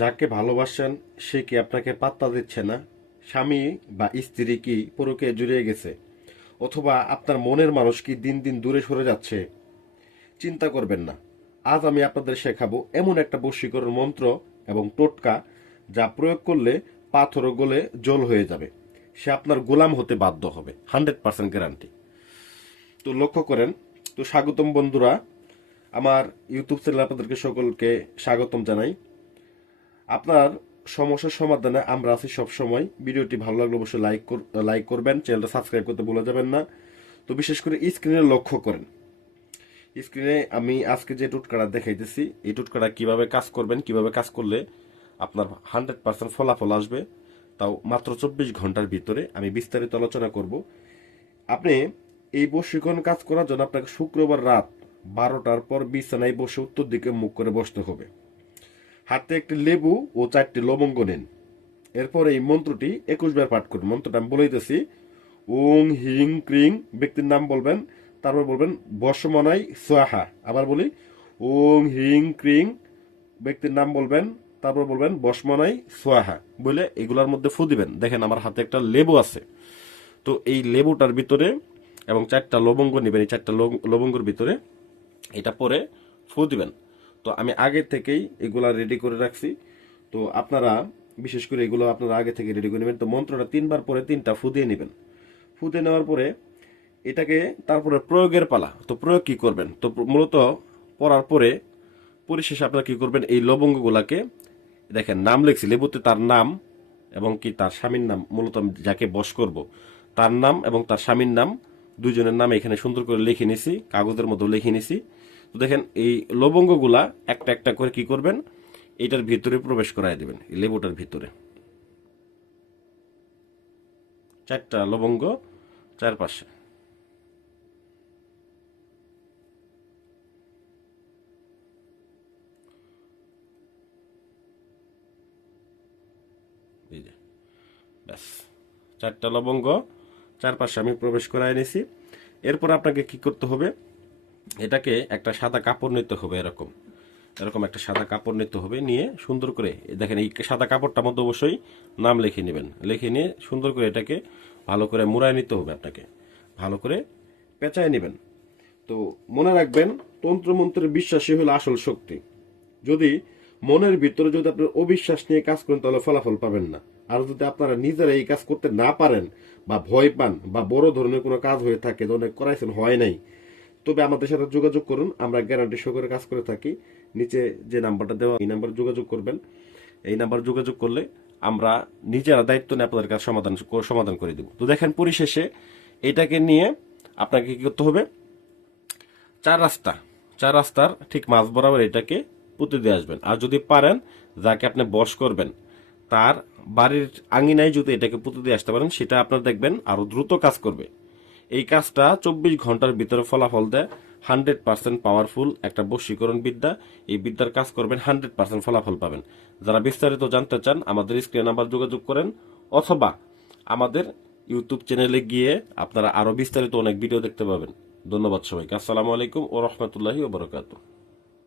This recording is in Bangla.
যাকে ভালোবাসেন সে কি আপনাকে পাত্তা দিচ্ছে না? স্বামী বা স্ত্রী কি পরকে জড়িয়ে গেছে? অথবা আপনার মনের মানুষ কি দিন দিন দূরে সরে যাচ্ছে? চিন্তা করবেন না। আজ আমি আপনাদের শেখাবো এমন একটা বশীকরণ মন্ত্র এবং টোটকা যা প্রয়োগ করলে পাথরও গলে জল হয়ে যাবে। সে আপনার গোলাম হতে বাধ্য হবে, 100% গ্যারান্টি। তো লক্ষ্য করেন। তো স্বাগতম বন্ধুরা, আমার ইউটিউব চ্যানেলে আপনাদেরকে সকলকে স্বাগতম জানাই। আপনার সমস্যার সমাধানে আমরা আছি সব সময়। ভিডিওটি ভালো লাগলে অবশ্যই লাইক করবেন, চ্যানেলটা সাবস্ক্রাইব করতে ভুলে যাবেন না। তো বিশেষ করে স্ক্রিনে লক্ষ্য করেন। স্ক্রিনে আমি আজকে যে টোটকাটা দেখাইতেছি, এই টোটকাটা কিভাবে কাজ করবেন, কিভাবে কাজ করলে আপনার 100% ফলাফল আসবে, তাও মাত্র 24 ঘন্টার ভিতরে আমি বিস্তারিত আলোচনা করব। আপনি এই বশীকরণ কাজ করার জন্য আপনাকে শুক্রবার রাত 12টার পর বিছানায় বসে উত্তর দিকে মুখ করে বসতে হবে। হাতে একটি লেবু ও 4টি লবঙ্গ নিন। এরপর এই মন্ত্রটি 21 বার পাঠ করুন। মন্ত্রটা আমি বলে দিতেছি। ওং হিং ক্রিং, ব্যক্তির নাম বলবেন, তারপর বলবেন বসমনাই সোয়াহা। আবার বলি, ওং হিং ক্রিং, ব্যক্তির নাম বলবেন, তারপর বলবেন বসমনাই সোয়াহা বলে এগুলার মধ্যে ফু দিবেন। দেখেন আমার হাতে একটা লেবু আছে। তো এই লেবুটার ভিতরে এবং 4টা লবঙ্গ নেবেন। এই 4টা লবঙ্গের ভিতরে এটা পরে ফু দিবেন। তো আমি আগে থেকেই এগুলা রেডি করে রাখছি। তো আপনারা বিশেষ করে এগুলো আপনারা আগে থেকে রেডি করে নেবেন। তো মন্ত্রটা 3বার পরে 3টা ফু দিয়ে নেবেন। ফু দিয়ে নেওয়ার পরে এটাকে তারপরে প্রয়োগের পালা। তো প্রয়োগ কি করবেন? তো মূলত পড়ার পরে পরিশেষে আপনারা কি করবেন, এই লবঙ্গগুলাকে দেখেন নাম লিখছি লেবুতে, তার নাম এবং কি তার স্বামীর নাম, মূলত আমি যাকে বশ করব তার নাম এবং তার স্বামীর নাম, দুইজনের নাম এখানে সুন্দর করে লিখে নিছি, কাগজের মতো লিখে নিছি। তো দেখেন এই লবঙ্গগুলা একটা একটা করে কি করবেন, এটার ভিতরে প্রবেশ করায় দিবেন, এই লেবুটার ভিতরে। 4টা লবঙ্গ চারপাশে। এই যে ব্যাস, 4টা লবঙ্গ চারপাশে আমি প্রবেশ করায় নিছি। এরপর আপনাকে কি করতে হবে, এটাকে একটা সাদা কাপড় নিতে হবে। এরকম এরকম একটা সাদা কাপড় নিতে হবে। নিয়ে সুন্দর করে দেখেন এই সাদা কাপড়টার মধ্যে অবশ্যই নাম লিখে নেবেন। লিখে নিয়ে সুন্দর করে এটাকে ভালো করে মুড়ায় নিতে হবে। আপনাকে ভালো করে পেঁচায় নেবেন। তো মনে রাখবেন, তন্ত্রমন্ত্রের বিশ্বাসী হলো আসল শক্তি। যদি মনের ভিতরে যদি আপনার অবিশ্বাস নিয়ে কাজ করেন তাহলে ফলাফল পাবেন না। আর যদি আপনারা নিজেরা এই কাজ করতে না পারেন বা ভয় পান বা বড় ধরনের কোনো কাজ হয়ে থাকে, ধরনের করাইছেন হয় নাই, তবে আমাদের সাথে যোগাযোগ করুন। আমরা গ্যারান্টি সহকারে কাজ করে থাকি। নিচে যে নাম্বারটা দেওয়া, এই নাম্বারে যোগাযোগ করবেন। এই নাম্বার যোগাযোগ করলে আমরা নিজেরা দায়িত্ব নিয়ে আপনাদের কাছে সমাধান করে দেব। তো দেখেন পরিশেষে এটাকে নিয়ে আপনাকে কি করতে হবে, চার রাস্তা চার রাস্তার ঠিক মাঝ বরাবর এটাকে পুঁতে দিয়ে আসবেন। আর যদি পারেন, যাকে আপনি বশ করবেন তার বাড়ির আঙিনায় যদি এটাকে পুঁতে দিয়ে আসতে পারেন, সেটা আপনার দেখবেন আরো দ্রুত কাজ করবে। এই কাজটা 24 ঘন্টার ভিতরে ফলাফল দেয়। 100% পাওয়ারফুল একটা বশীকরণ বিদ্যা। এই বিদ্যার কাজ করবেন, 100% ফলাফল পাবেন। যারা বিস্তারিত জানতে চান আমাদের স্ক্রিনে নাম্বার যোগাযোগ করেন, অথবা আমাদের ইউটিউব চ্যানেলে গিয়ে আপনারা আরো বিস্তারিত অনেক ভিডিও দেখতে পাবেন। ধন্যবাদ সবাইকে। আসসালামু আলাইকুম ও রহমতুল্লাহি ওয়া বারাকাতুহু।